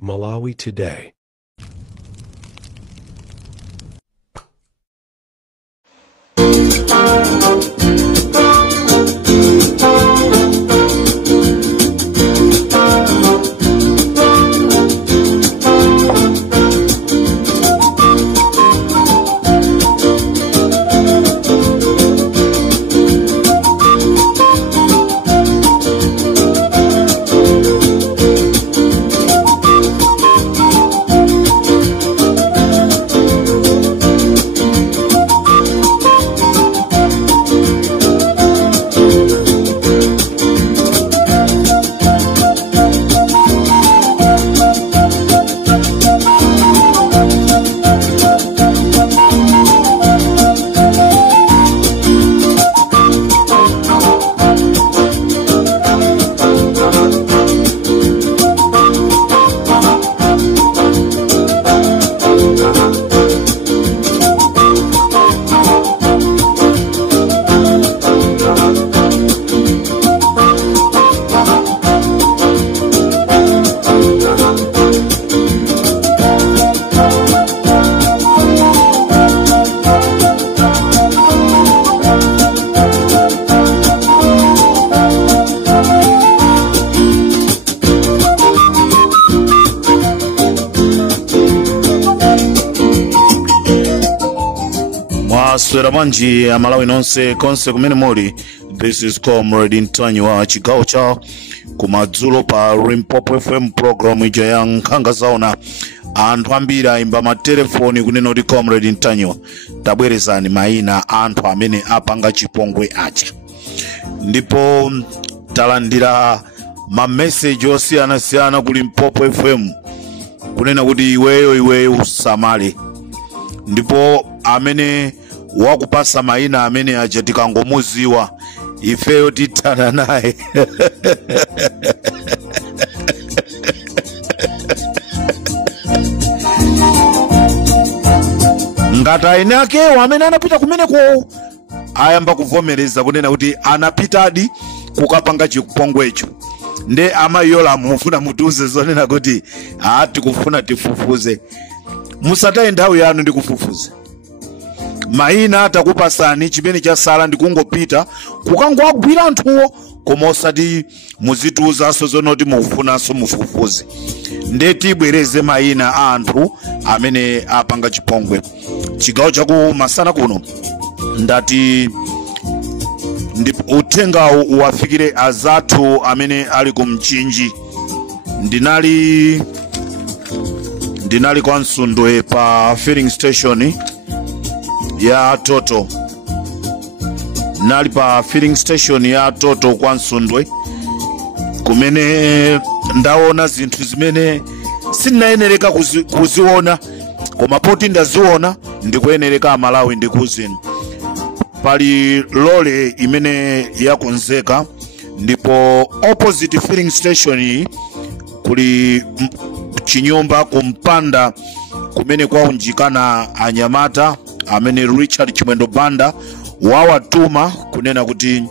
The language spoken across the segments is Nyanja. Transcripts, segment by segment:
Malawi Today. Sweramanji ya Malawi nonse konse kumene muli. This is Comrade Ntanywa chigawo cha kumadzulo pa Limpopo FM program ija ya nkhanga zaona. Anthu ambiri aimba matelefoni kunena kuti Comrade Ntanywa tabwerezani maina anthu amene apanga chipongwe acha. Ndipo talandira ma message osiyana ku Limpopo FM kunena kuti iweyo usamale. Ndipo amene wakupasa maina amene aja tikangomuziwa ifeyo titana naye. Ngata ine ake amene anapita kumeneko ayamba kuvomereza kunena kuti anapitadi kukapanga chipongwecho. Nde amayola mufuna mutuze zonena kuti tikufuna tifufuze. Musataye nthawi yanu ndikufufuze. Maina atakupasani chimene chasala ndikungopita kukangogwira anthuwo koma osati muzituzaso zonoti mufunaso mufufuze. Ndeti bwereze maina a anthu amene apanga chipongwe. Chigawo chaku masana kuno ndati uthenga uwafikire azathu amene ali ku mchinji. Ndinali kwa Nsundwe pa filling station ya Toto. Nali pa filling station ya Toto kwa Nsundwe kumene ndaona zinthu zimene sinayenereka kuziona koma poti ndaziona ndikuyenereka Malawi ndikuzini. Pali lole imene yakonzeka ndipo opposite filling station kuli chinyumba kumpanda kumene kwaunjikana anyamata amene Richard Chimwendo Banda wawatuma kunena kuti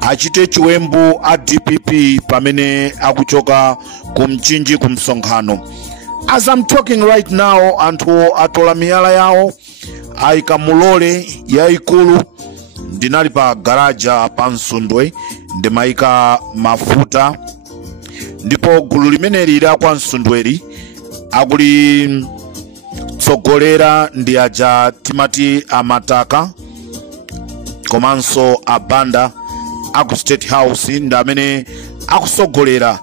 achite chiwembu a DPP pamene akuchoka kumchinji kumsonkhano. As I'm talking right now, anthu atola miyala yawo aikamulole yaikulu. Ndinali pa garaja pa Nsundwe ndimaika mafuta ndipo gulu limene lira kwa Nsundweri akuli tsogolera ndi aja timati amataka komanso abanda aku State House ndi amene akusogolera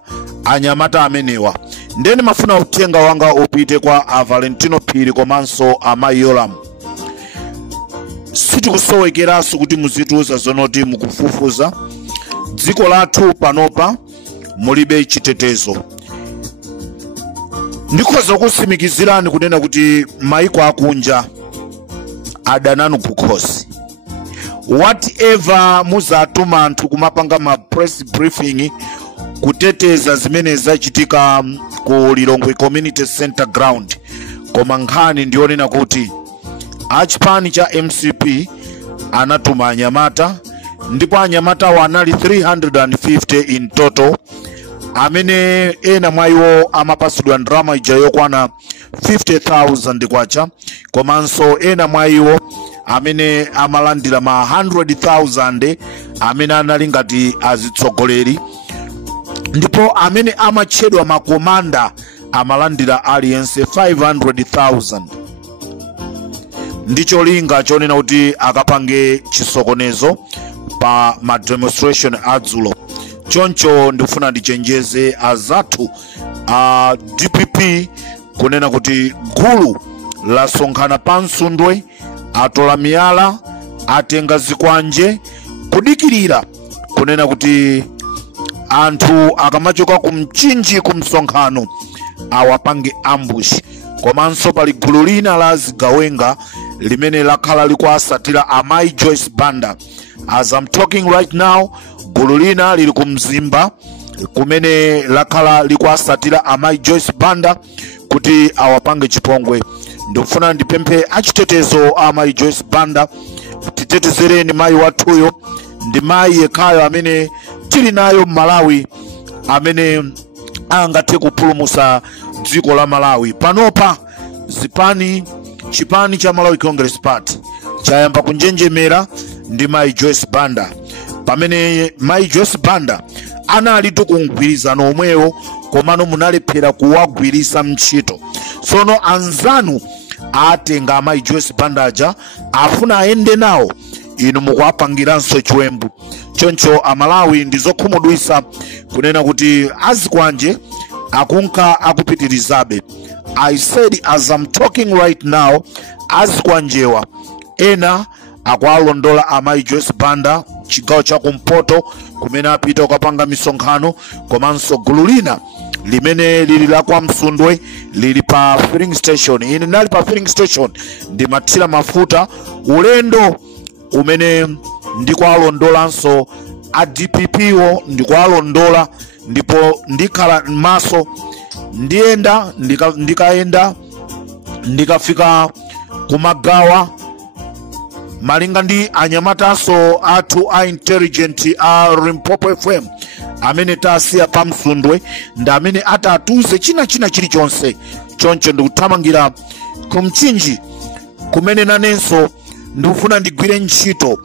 anyamata amenewa. Ndeni mafuna uthenga wanga upite kwa Valentino Phiri komanso Amayolam. Sitikusowekeraso kuti muzituza zonoti mukufufuza. Dziko lathu panopa mulibe chitetezo. Ndikhoza kusimikizirani kunena kuti maiko akunja adananu kukhosi. Whatever muzatuma anthu kumapanga ma press briefing kuteteza zimene zachitika ku Lilongwe Community Center ground. Koma nkhani ndionena kuti achipani cha MCP anatuma anyamata ndipo anyamata wanali 350 in total amene ena mwa iwo amapasidwa ndalama ija yokwana 50,000 kwacha, komanso ena mwa iwo amene amalandira ma 100,000 amene anali ngati azitsogoleri, ndipo amene amatchedwa makomanda amalandira aliyense 500,000. ndicho linga chonena kuti akapange chisokonezo pa ma demonstration adzulo. Choncho ndifuna ndichenjeze azathu a DPP kunena kuti gulu lasonkhana pa Msundwe, atola miyala, atenga zikwanje kudikirira kunena kuti anthu akamachoka kumchinji kumsonkhano awapange ambush. Komanso pali gulu lina la zigawenga limene lakhala likuasatira Amai Joyce Banda. As I'm talking right now, gulu lina lili kumzimba kumene lakhala likuasatira Amai Joyce Banda kuti awapange chipongwe. Ndofuna ndipemphe achitetezo Amai Joyce Banda, titetezereni mayi wathuyo, ndi mayi yekhayo amene tili nayo Malawi amene angathe kupulumusa dziko la Malawi. Panopa chipani cha Malawi Congress Party chayamba kunjenjemera ndi Mayi Joyce Banda, pamene Mayi Joyce Banda anali tukungwirizana omwewo komano munalephera kuwagwirisa mchito. Sono anzanu atenga Mayi Joyce Banda aja afuna aende nawo, inu mukuwapangiranso chiwembu. Choncho Amalawi ndizokhumudwisa kunena kuti azikwanje akunka akupitirizabe. I said as I'm talking right now, azikwanjewa ena akwalondola Amai Joyce Banda chigawo cha kumpoto kumene apita ukapanga misonkhano. Komanso gulu lina limene lili la kwa Msundwe lili pa filling station. Ine nali pa filling station ndimathira mafuta, ulendo umene ndikwalondolanso a DPP wo ndikwalondola, ndipo ndikhala maso ndikaenda ndikafika kumagawa malinga ndi anyamataso athu a intelligent a Limpopo FM amene tasiya pa Msundwe ndi amene atatuze china chilichonse. Choncho ndikuthamangira kumchinji kumene nanenso ndikufuna ndigwire ntchito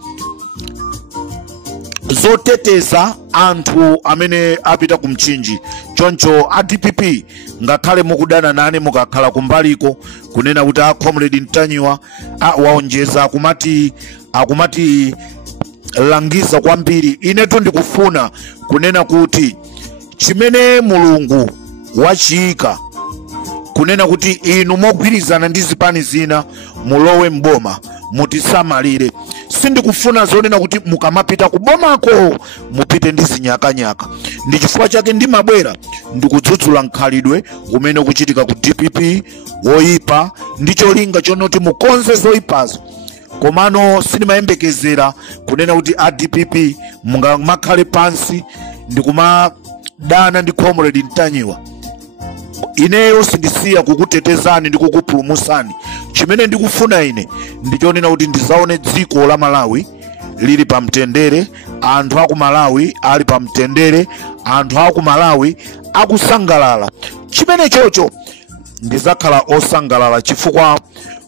zoteteza anthu amene apita kumchinji. Choncho a DPP ngakhale mukudana nane mukakhala kumbaliko kunena kuti a Comrade Ntanyiwa waonjeza akumati langiza kwambiri, inetu ndikufuna kunena kuti chimene Mulungu wachiyika kunena kuti inu mogwirizana ndi zipani zina mulowe mboma mutisamalire. Sindikufuna zonena kuti mukamapita kubomako mupite ndi zinyakanyaka. Ndi chifukwa chake ndimabwera ndikudzudzula nkhalidwe umene kuchitika ku DPP woyipa, ndicho linga chonoti mukonze zoyipazo. Komano sindimayembekezera kunena kuti a DPP mungamakhale pansi ndikumadana ndi Comrade Ntanyiwa. Ineyo sindisiya kukutetezani ndi kukupulumusani. Chimene ndikufuna ine ndichonena kuti ndizaone dziko la Malawi lili pa mtendere, anthu aku Malawi ali pa mtendere, anthu aku Malawi akusangalala. Chimene chocho ndizakhala osangalala chifukwa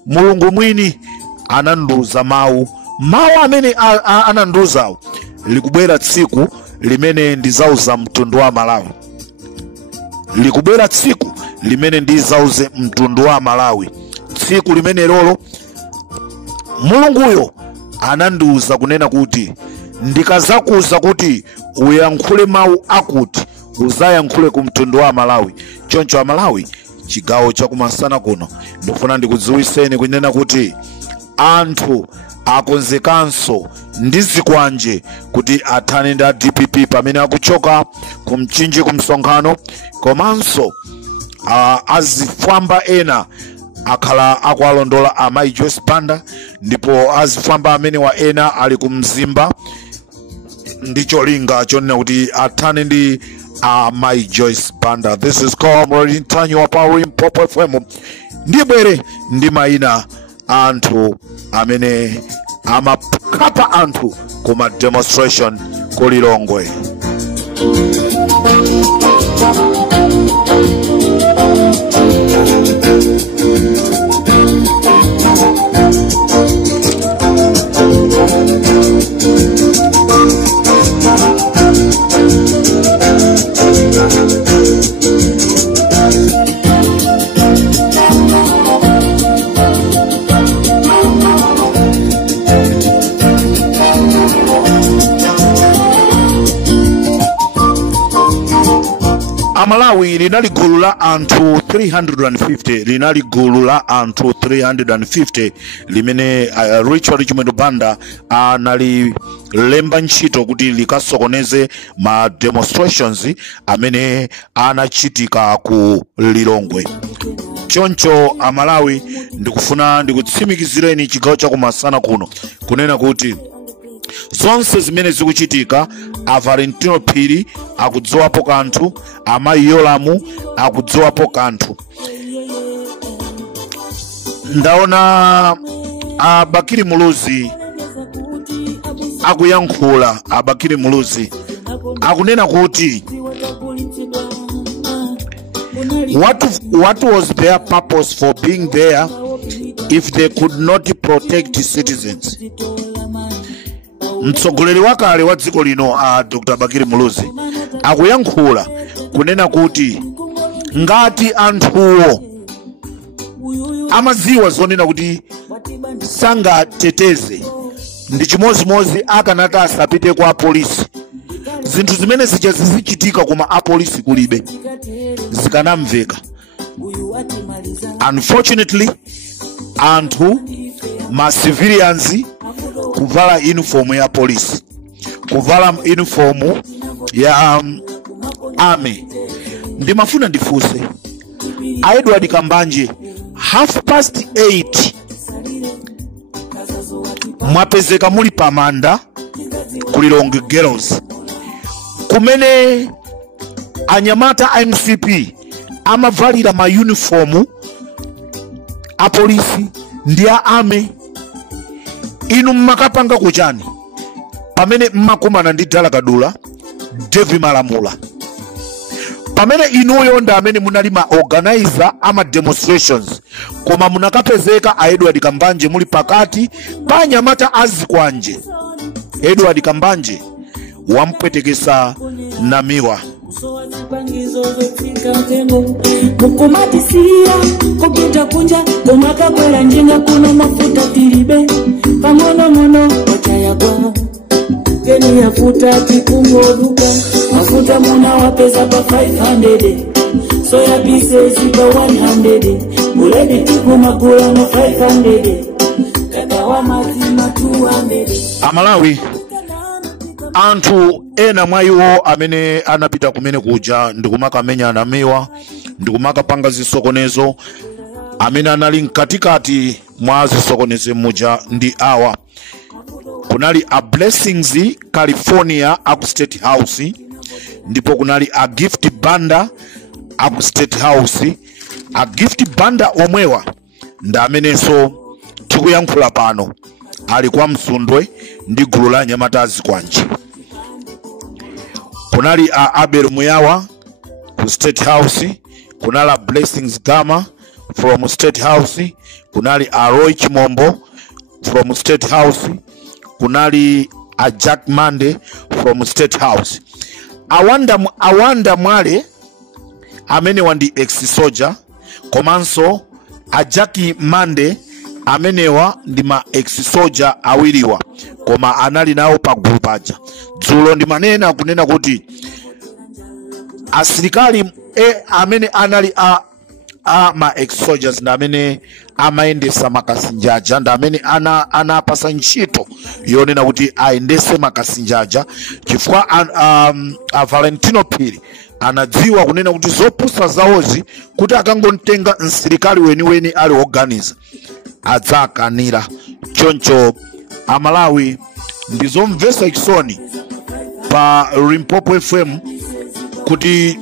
Mulungu mwini ananduza mawu amene ananduzawo likubwera tsiku limene ndizauza mtundu wa Malawi. Likubwera tsiku limene ndizauze mtundu wa Malawi. Tsiku limene lolo Mulunguyo ananduza kunena kuti ndikazakuza kuti uyankhule mawu akuti uzayankhule ku mtundu wa Malawi. Choncho Malawi chigawo chakumasana kuno ndifuna ndikudziwiseni kunena kuti anthu akonzekanso ndi zikwanje kuti athane ndi a DPP pamene akuchoka kumchinji kumsonkhano. Komanso azifwamba ena akhala akwalondola Amai Joyce Banda, ndipo azifwamba amene wa ena ali kumzimba. Ndicho linga chonena kuti athane ndi Amai Joyce Banda. This is Comrade Ntanyiwa pa Limpopo FM. Ndibwere ndi mayina anthu amene amakapa anthu kuma demonstration ku Lilongwe. Amalawi linali gulu la anthu 350 linali gulu la anthu 350 limene Richard Chimwendo Banda anali lemba ntchito kuti likasokoneze ma demonstrations amene anachitika ku Lilongwe. Choncho Amalawi ndikufuna ndikutsimikizireni chigawo cha kumasana kuno kunena kuti zonse zimene zikuchitika a Valentino Phiri akudziwapo kanthu, amayi Yolamu akudziwapo kanthu. Ndaona Bakiri Muluzi akuyankhula, Bakiri Muluzi akunena kuti what was their purpose for being there if they could not protect citizens. Mtsogoleri wakale wa dziko lino Dr. Bakiri Muluzi akuyankhula kunena kuti ngati anthuwo amaziwa zonena kuti sangateteze ndi chimozimozi akanaka asapite kwa polisi, zinthu zimene zichitika koma apolisi kulibe zikanamveka. Unfortunately anthu ma civilians kuvala uniform ya polisi, kuvala uniform ya army. Ndimafuna ndifuse Edward Kambanje 8:30 mwapezeka muli pamanda ku Lilongwe Girls kumene anyamata MCP amavalira ma uniform a polisi ndi a army. Inu mmakapanga kuchani pamene mmakumana ndi Dala Kadula, Devi Malamula, pamene inuyo nda amene munali ma organizer ama demonstrations koma munakapezeka Edward Kambanje muli pakati pa anyamata azikwanje. Edward Kambanje wampwetekesa namiwa. Mukumatisia kupita kunja kumaka kwela njinga kuna mafuta tiribe pamono mono wachaya kwa geni ya futa tikungoruka mafuta muna wapesa pa 500 soya bisesi pa 100 muledi tiku makula na 500 kakawa mazima 200. Amalawi anthu ena mwayiwo amene anapita kumene kuja ndikumakamenya anamiwa, ndikumakapanga zisokonezo, amene anali mkatikati mwa zisokonezo muja ndi awa. Kunali a Blessings California aku State House, ndipo kunali a Gift Banda aku State House. A Gift Banda omwewa nda amenenso tikuyankhula pano ali kwa Msundwe ndi gulu la anyamata azikwanje. Kunali a Abel Muyawa ku State House, kunali a Blessings Gama from State House, kunali a Roy Chimombo from State House, kunali a Jack Mande from State House. Awanda mwale amene wandi ex-soldier, komanso a Jackie Mande amenewa ndi ma ex-soldier awiriwa koma anali nawo pa group aja. Dzulo ndi manena kunena kuti asilikali amene anali ma ex-soldiers nda amene amaendesa makasinjaja, nda amene anapasa ntchito yonena kuti aendese makasinjaja chifukwa a Valentino Phiri anadziwa kunena kuti zopusa zawozi kuti akangontenga msilikali weni ali organizer adzakanira. Choncho Amalawi ndizomvesa chisoni pa Limpopo FM kuti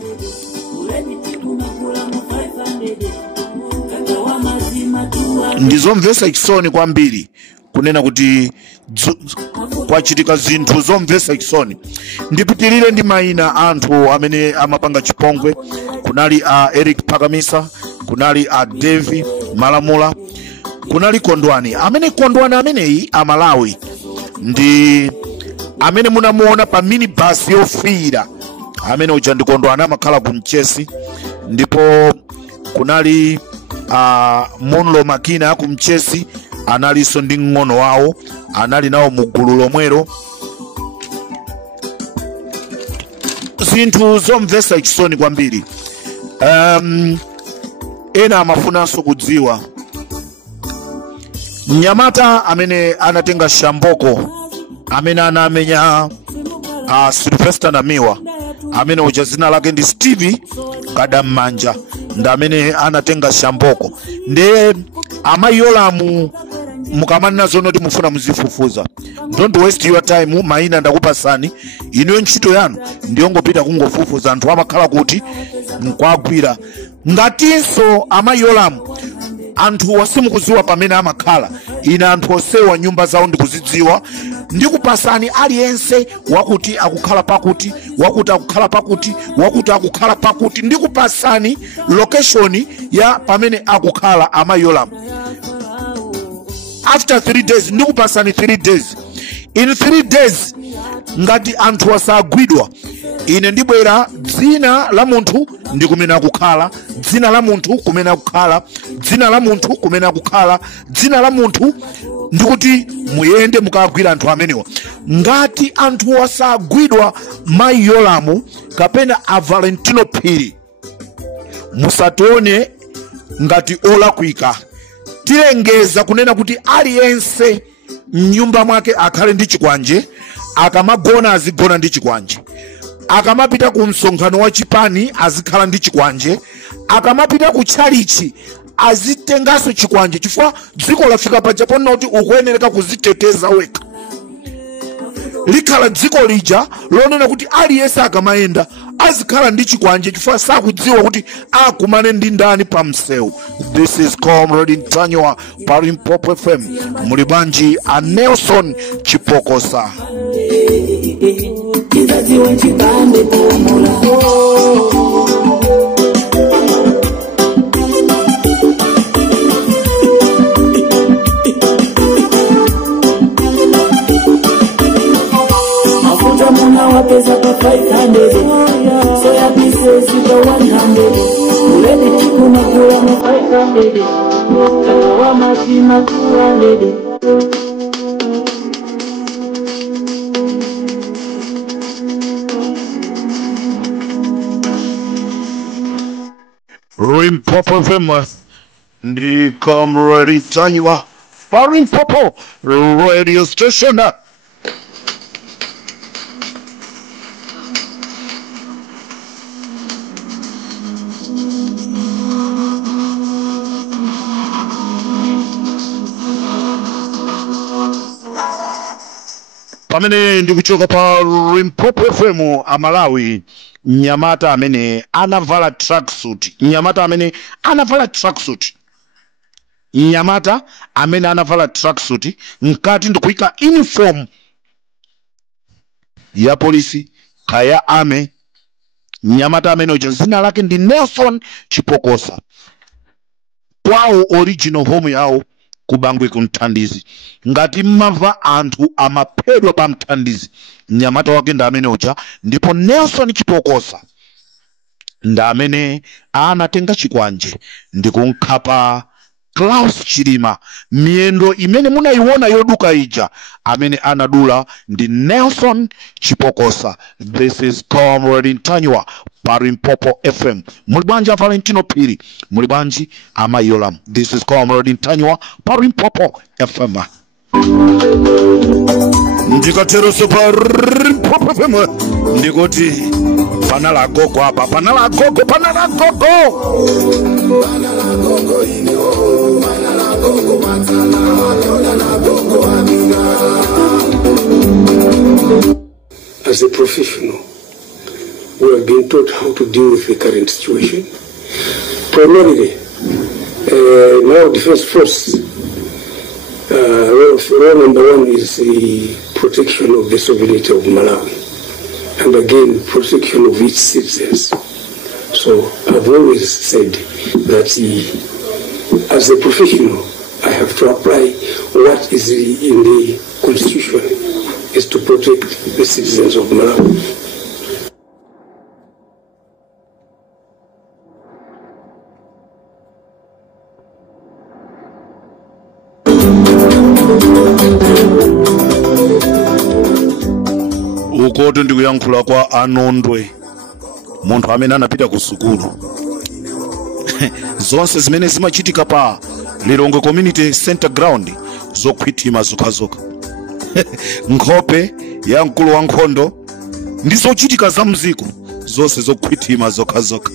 ndizomvesa chisoni kwambiri kunena kuti kwachitika zinthu zomvesa chisoni. Ndipitirire ndi mayina anthu amene amapanga chipongwe. Kunali a Eric Pakamisa, kunali a Devi Malamula, kunali Kondwani ameneyi Amalawi ndi amene munamuona pa minibus yofiira amene uja ndi Kondwani amakhala ku Mchesi. Ndipo kunali Monlo Makina ku Mchesi analiso ndi ng'ono wawo anali nawo mugulu lomwero. zinthu zomvetsa chisoni kwambiri. Ena amafunanso kudziwa mnyamata amene anatenga shamboko amene anamenya Sylvester Namiwa amene uja zina lake ndi Stevie Kadamanja ndi amene anatenga shamboko. Nde amayolamu mukamanena zonoti mufuna muzifufuza. Don't waste your time. Maina ndakupasani iniyo ntchito yanu ndiyongopita kungofufuza anthu amakhala kuti nkwagwira. Ngatinso amayolamu anthu wasimukuziwa pamene amakhala. Ina anthu osewa nyumba zawo ndikuzidziwa. Ndikupasani aliyense wakuti akukhala pakuti, wakuti akukhala pakuti, wakuti akukhala pakuti. Ndikupasani location ya pamene akukhala amayolamu. After 3 days, ndikupasani 3 days. In 3 days, ngati anthu wasagwidwa, ine ndibwera dzina la munthu ndikumene akukhala, dzina la munthu kumene akukhala, dzina la munthu kumene akukhala, dzina la munthu ndikuti muyende mukagwira anthu amenewa. Ngati anthu wasagwidwa mayolamu kapena a Valentino Phiri, musatione ngati olakwika. Tilengeza kunena kuti aliyense mnyumba mwake akhale ndi chikwanje, akamagona azigona ndi chikwanje, akamapita ku msonkhano wa chipani azikhala ndi chikwanje, akamapita ku chalichi azitengaso chikwanje, chifukwa dziko lafika pa Japan kuti ukuyenereka kuziteteza weka. Likhala dziko lija lonena kuti aliyense akamayenda azikhala ndi chikwanje chifukwa sakudziwa kuti akumane ndi ndani pa msewu. This is Comrade Ntanywa pa Limpopo FM. Muli bwanji a Nelson Chipokosa. Pesa pa 500, soya pieces pa 100, uleni chikuna kula na 500, kawa machina 200. Limpopo FM ndi Comrade Ntanywa pa Limpopo radio station. Pamene ndikuchoka pa Limpopo FM Amalawi, mnyamata amene anavala tracksuit, mnyamata amene anavala tracksuit, mnyamata amene anavala tracksuit nkati ndikuika uniform ya polisi kaya ame. Mnyamata amene uja zina lake ndi Nelson Chipokosa, kwawo original home yawo kubangwe kumthandizi. Ngati mmava anthu amaphedwa pa mthandizi, mnyamata wake ndi amene uja. Ndipo Nelson Chipokosa ndi amene anatenga chikwanje ndikunkhapa Klaus Chilima. Miyendo imene munayiona yoduka ija, amene anadula ndi Nelson Chipokosa. This is Comrade Ntanywa pa Limpopo FM. Muli bwanji Valentino Phiri, muli bwanji amayolam. This is Comrade Ntanywa pa Limpopo FM. Ndikatero so pa Limpopo FM ndikuti panala gogo apa, panala gogo, panala gogo. Panala gogo inyo, panala gogo matala, panala gogo amina. As a professional, we have been taught how to deal with the current situation. Primarily, now Defense Force, role number one is the protection of the sovereignty of Malawi, and again, protection of its citizens. So I've always said that as a professional, I have to apply what is in the Constitution is to protect the citizens of Malawi. Ukoto ndikuyankhula kwa Anondwe munthu amene anapita ku sukulu. Zonse zimene zimachitika pa Lilongwe Community Center Ground zokhwitima zokhazokha. Nkhope ya mkulu wa nkhondo ndizochitika za mziko zonse zokhwitima zokhazokha.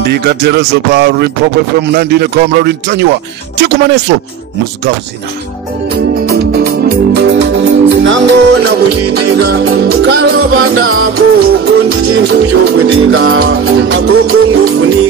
Ndikatereso pa Limpopo FM nandine Comrade Ntanyiwa tikumaneso muzigawo zina. Nangona kuchitika kukhala pandako kondi chinthu chokwetika akoko ngofuni